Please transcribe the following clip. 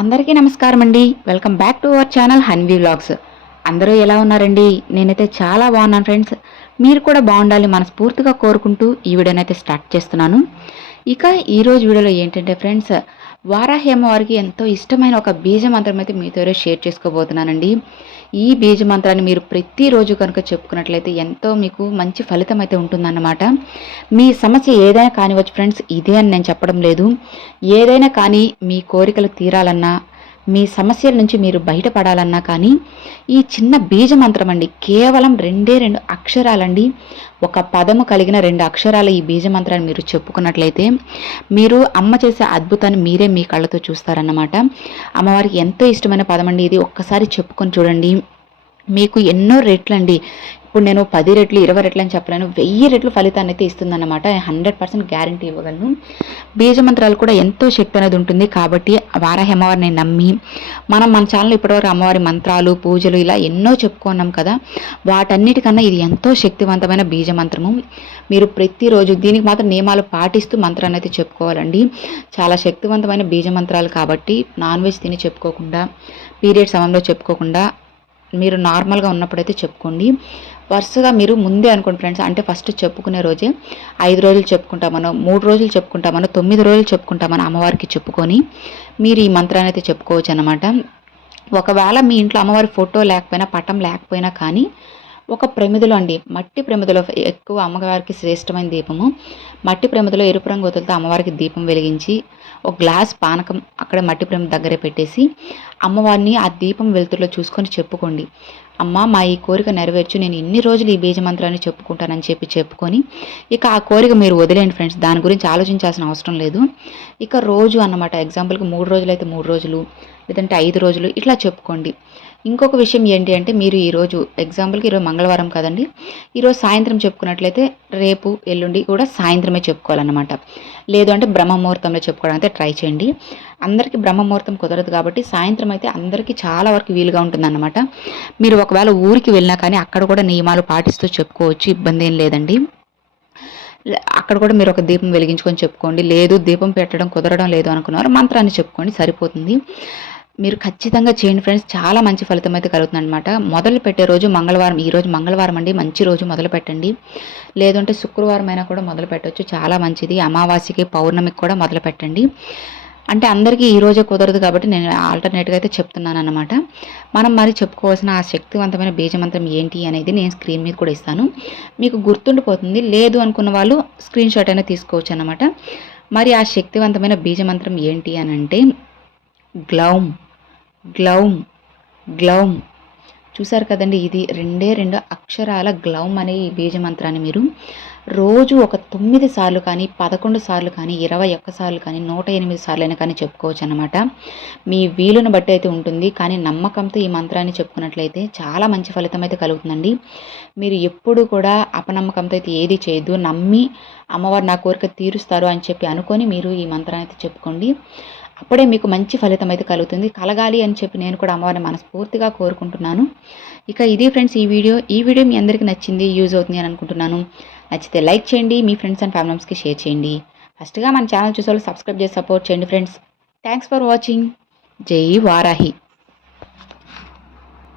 అందరికీ నమస్కారం అండి. Welcome back to our channel Hanvi vlogs. అందరూ ఎలా ఉన్నారండి? నేనైతే చాలా బాగున్నాను ఫ్రెండ్స్. మీరు కూడా బాగుండాలి మనస్ఫూర్తిగా కోరుకుంటూ ఈ వీడియోనైతే స్టార్ట్ చేస్తున్నాను. ఇక ఈరోజు వీడియోలో ఏంటంటే ఫ్రెండ్స్ వారాహి అమ్మవారికి ఎంతో ఇష్టమైన ఒక బీజ మంత్రం అయితే మీతో షేర్ చేసుకోబోతున్నానండి. ఈ బీజ మంత్రాన్ని మీరు ప్రతిరోజు కనుక చెప్పుకున్నట్లయితే ఎంతో మీకు మంచి ఫలితం అయితే ఉంటుందన్నమాట. మీ సమస్య ఏదైనా కానివచ్చు ఫ్రెండ్స్ ఇదే అని నేను చెప్పడం లేదు. ఏదైనా కానీ మీ కోరికలు తీరాలన్నా మీ సమస్యల నుంచి మీరు బయటపడాలన్నా కానీ ఈ చిన్న బీజ మంత్రం అండి కేవలం రెండే రెండు అక్షరాలండి. ఒక పదము కలిగిన రెండు అక్షరాల ఈ బీజ మంత్రాన్ని మీరు చెప్పుకున్నట్లయితే మీరు అమ్మ చేసే అద్భుతాన్ని మీరే మీ కళ్ళతో చూస్తారన్నమాట. అమ్మవారికి ఎంతో ఇష్టమైన పదం అండి ఇది. ఒక్కసారి చెప్పుకొని చూడండి. మీకు ఎన్నో రెట్లండి. ఇప్పుడు నేను పది రెట్లు ఇరవై రెట్లు అని చెప్పలేను. వెయ్యి రెట్లు ఫలితాన్ని అయితే ఇస్తుందన్నమాట. హండ్రెడ్ పర్సెంట్ గ్యారంటీ ఇవ్వగలను. బీజమంత్రాలు కూడా ఎంతో శక్తి అనేది ఉంటుంది కాబట్టి వారాహి అమ్మవారిని నమ్మి మనం మన ఛానల్ ఇప్పటివరకు అమ్మవారి మంత్రాలు పూజలు ఇలా ఎన్నో చెప్పుకున్నాం కదా వాటన్నిటికన్నా ఇది ఎంతో శక్తివంతమైన బీజ మంత్రము. మీరు ప్రతిరోజు దీనికి మాత్రం నియమాలు పాటిస్తూ మంత్రాన్ని అయితే చెప్పుకోవాలండి. చాలా శక్తివంతమైన బీజ మంత్రాలు కాబట్టి నాన్ వెజ్ తిని చెప్పుకోకుండా పీరియడ్ సమయంలో చెప్పుకోకుండా మీరు నార్మల్గా ఉన్నప్పుడైతే చెప్పుకోండి. వరుసగా మీరు ముందే అనుకోండి ఫ్రెండ్స్ అంటే ఫస్ట్ చెప్పుకునే రోజే ఐదు రోజులు చెప్పుకుంటామనో మూడు రోజులు చెప్పుకుంటామనో తొమ్మిది రోజులు చెప్పుకుంటామని అమ్మవారికి చెప్పుకొని మీరు ఈ మంత్రాన్ని అయితే చెప్పుకోవచ్చు అనమాట ఒకవేళ మీ ఇంట్లో అమ్మవారి ఫోటో లేకపోయినా పటం లేకపోయినా కానీ ఒక ప్రమిదలో అండి మట్టి ప్రమిదలో ఎక్కువ అమ్మవారికి శ్రేష్టమైన దీపము. మట్టి ప్రమిదలో ఎరుపు రంగు వదులతో అమ్మవారికి దీపం వెలిగించి ఒక గ్లాస్ పానకం అక్కడ మట్టి ప్రమిద దగ్గరే పెట్టేసి అమ్మవారిని ఆ దీపం వెలుతురులో చూసుకొని చెప్పుకోండి. అమ్మ మా ఈ కోరిక నెరవేర్చు నేను ఇన్ని రోజులు ఈ బీజ మంత్రాన్ని చెప్పుకుంటానని చెప్పి చెప్పుకొని ఇక ఆ కోరిక మీరు వదిలేండి ఫ్రెండ్స్ దాని గురించి ఆలోచించాల్సిన అవసరం లేదు. ఇక రోజు అన్నమాట ఎగ్జాంపుల్కి మూడు రోజులు అయితే మూడు రోజులు లేదంటే ఐదు రోజులు ఇట్లా చెప్పుకోండి. ఇంకొక విషయం ఏంటి అంటే మీరు ఈరోజు ఎగ్జాంపుల్కి ఈరోజు మంగళవారం కదండి. ఈరోజు సాయంత్రం చెప్పుకున్నట్లయితే రేపు ఎల్లుండి కూడా సాయంత్రమే చెప్పుకోవాలన్నమాట. లేదు అంటే బ్రహ్మముహూర్తంలో చెప్పుకోవడం అయితే ట్రై చేయండి. అందరికీ బ్రహ్మముహూర్తం కుదరదు కాబట్టి సాయంత్రం అయితే అందరికీ చాలా వరకు వీలుగా ఉంటుందన్నమాట. మీరు ఒకవేళ ఊరికి వెళ్ళినా కానీ అక్కడ కూడా నియమాలు పాటిస్తూ చెప్పుకోవచ్చు ఇబ్బంది ఏం లేదండి. అక్కడ కూడా మీరు ఒక దీపం వెలిగించుకొని చెప్పుకోండి. లేదు దీపం పెట్టడం కుదరడం లేదు అనుకున్నారు మంత్రాన్ని చెప్పుకోండి సరిపోతుంది. మీరు ఖచ్చితంగా చేయండి ఫ్రెండ్స్. చాలా మంచి ఫలితం అయితే కలుగుతుంది అనమాట మొదలు పెట్టే రోజు మంగళవారం ఈ రోజు మంగళవారం అండి. మంచి రోజు మొదలు పెట్టండి. లేదంటే శుక్రవారం అయినా కూడా మొదలు పెట్టవచ్చు చాలా మంచిది. అమావాస్యకి పౌర్ణమికి కూడా మొదలు పెట్టండి. అంటే అందరికీ ఈ రోజే కుదరదు కాబట్టి నేను ఆల్టర్నేట్గా అయితే చెప్తున్నాను అనమాట మనం మరి చెప్పుకోవాల్సిన ఆ శక్తివంతమైన బీజమంత్రం ఏంటి అనేది నేను స్క్రీన్ మీద కూడా ఇస్తాను. మీకు గుర్తుండిపోతుంది. లేదు అనుకున్న వాళ్ళు స్క్రీన్ షాట్ అయినా తీసుకోవచ్చు అనమాట మరి ఆ శక్తివంతమైన బీజమంత్రం ఏంటి అని అంటే గ్లౌమ్. గ్లౌమ్ గ్లౌమ్ చూసారు కదండి ఇది రెండే రెండు అక్షరాల గ్లౌమ్ అనే ఈ బీజమంత్రాన్ని మీరు. రోజు ఒక తొమ్మిది సార్లు కానీ పదకొండు సార్లు కానీ ఇరవై ఒక్క సార్లు కానీ నూట ఎనిమిది సార్లు అయినా కానీ చెప్పుకోవచ్చు అనమాట మీ వీలును బట్టి అయితే ఉంటుంది కానీ నమ్మకంతో ఈ మంత్రాన్ని చెప్పుకున్నట్లయితే చాలా మంచి ఫలితం అయితే కలుగుతుందండి. మీరు ఎప్పుడు కూడా అపనమ్మకంతో అయితే ఏది చేయొద్దు నమ్మి అమ్మవారు నా కోరిక తీరుస్తారు అని చెప్పి అనుకొని మీరు ఈ మంత్రాన్ని అయితే చెప్పుకోండి. అప్పుడే మీకు మంచి ఫలితం అయితే కలుగుతుంది. కలగాలి అని చెప్పి నేను కూడా అమ్మవారిని మనస్ఫూర్తిగా కోరుకుంటున్నాను. ఇక ఇది ఫ్రెండ్స్ ఈ వీడియో. ఈ వీడియో మీ అందరికీ నచ్చింది యూజ్ అవుతుంది అని అనుకుంటున్నాను. నచ్చితే లైక్ చేయండి మీ ఫ్రెండ్స్ అండ్ ఫ్యామిలీస్కి షేర్ చేయండి. ఫస్ట్గా మన ఛానల్ చూసే సబ్స్క్రైబ్ చేసి సపోర్ట్ చేయండి ఫ్రెండ్స్. Thanks for watching. జై వారాహి.